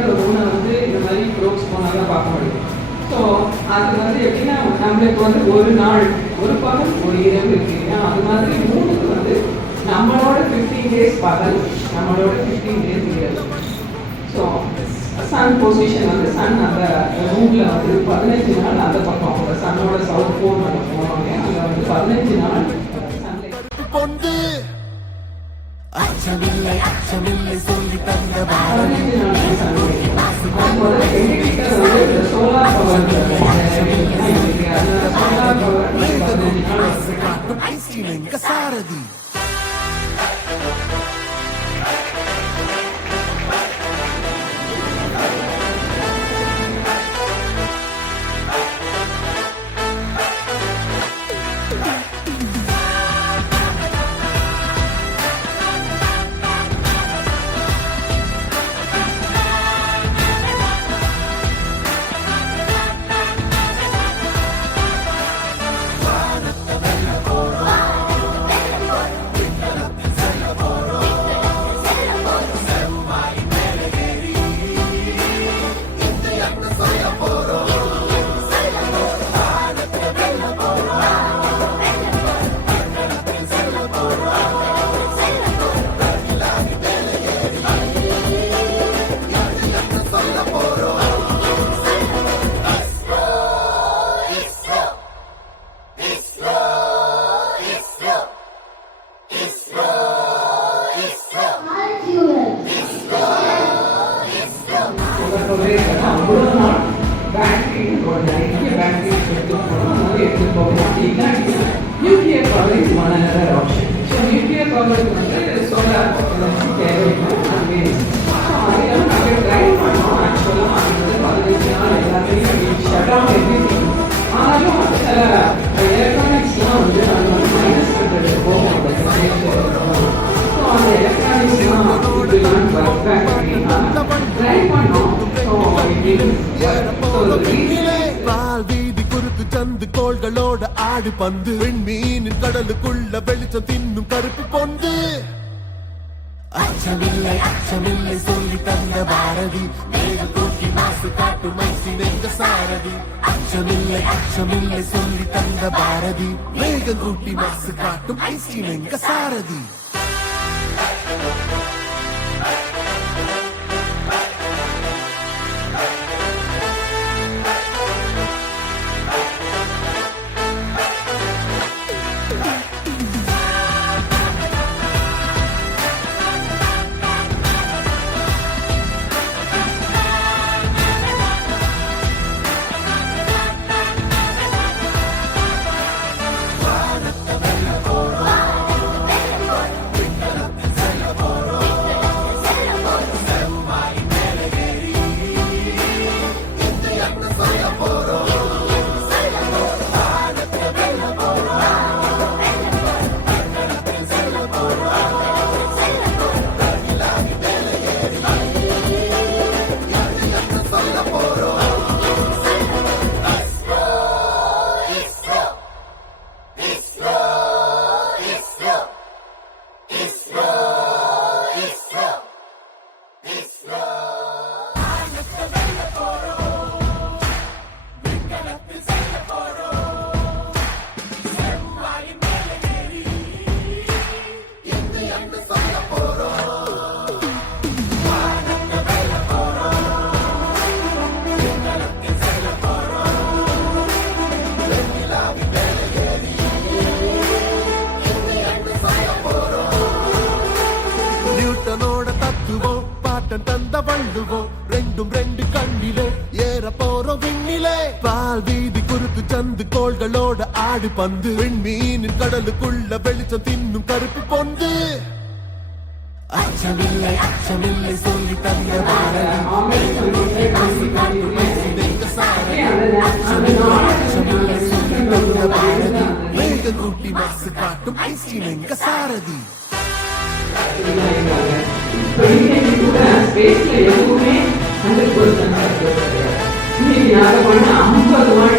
அந்த மூணை வந்து இந்த மாதிரி ப்ரோக்ஸ் போனால் தான் பார்க்க முடியும். ஸோ அது வந்து எப்படின்னா நம்மளுக்கு வந்து ஒரு நாள் ஒரு பகல் ஒரு இரவு இருக்கு இல்லையா, அது மாதிரி மூணுக்கு வந்து நம்மளோட 15 days பகல், நம்மளோட 15 days இரவு. ஸோ சன் பொசிஷன் வந்து சன் அந்த ரூம்ல வந்து 15 நாள் அந்த பக்கம் அந்த சன்னோட சவுத் போல் போனோங்க, அங்கே வந்து 15 நாள் பொந்து அச்சமில்லை அச்சமில்லை சொல்லி தந்த solar power Sarathi nuclear power is one another option. So nuclear power வந்து solar energy தேவைப்படும். அதெல்லாம் நாங்கள் ட்ரை பண்ணோம். ஆக்சுவலாக அது வந்து 15 நாள் எல்லாத்தையும் ஷட் டவுன் எவ்ரிதிங். ஆனாலும் சில எலக்ட்ரானிக்ஸ்லாம் வந்து அது வந்து -100 போகும். ஸோ அந்த எலக்ட்ரானிக்ஸ்லாம் இப்படிலாம் ஒர்க் பேக் பண்ணி ட்ரை பண்ணோம். சந்து கோள்களோட ஆடு பந்து மீனின் கடலுக்குள்ள வெளிச்சம் தின்னும் கருப்பு பொந்து அச்சமில்லை அச்சமில்லை சொல்லி தந்த பாரதி வேக தூக்கி மாசு காட்டு மைசின் எங்க சாரதி அச்சமில்லை அச்சமில்லை சொல்லி தந்த பாரதி வேக கூட்டி மாசு காட்டும் ஐஸ்டின் எங்க சாரதி தந்த வள்ளுவோ ரெண்டும் ரெண்டு கண்ணிலே ஏற போற விண்ணிலே பால் வீதி குறுக்கு சந்து கோள்களோட ஆடு பந்து மீனின் கடலுக்குள்ள வெளிச்சம் தின்னும் கருப்பு பொந்து அச்சமில்லை அச்சமில்லை சொல்லி தந்த வேக கூட்டி மாசு காட்டும் ஐஸ்டின் எங்க சாரதி ஸ்பேஸ்ல எதுவுமே 100% இன்னைக்கு நாங்கள் பண்ண 50 நாள்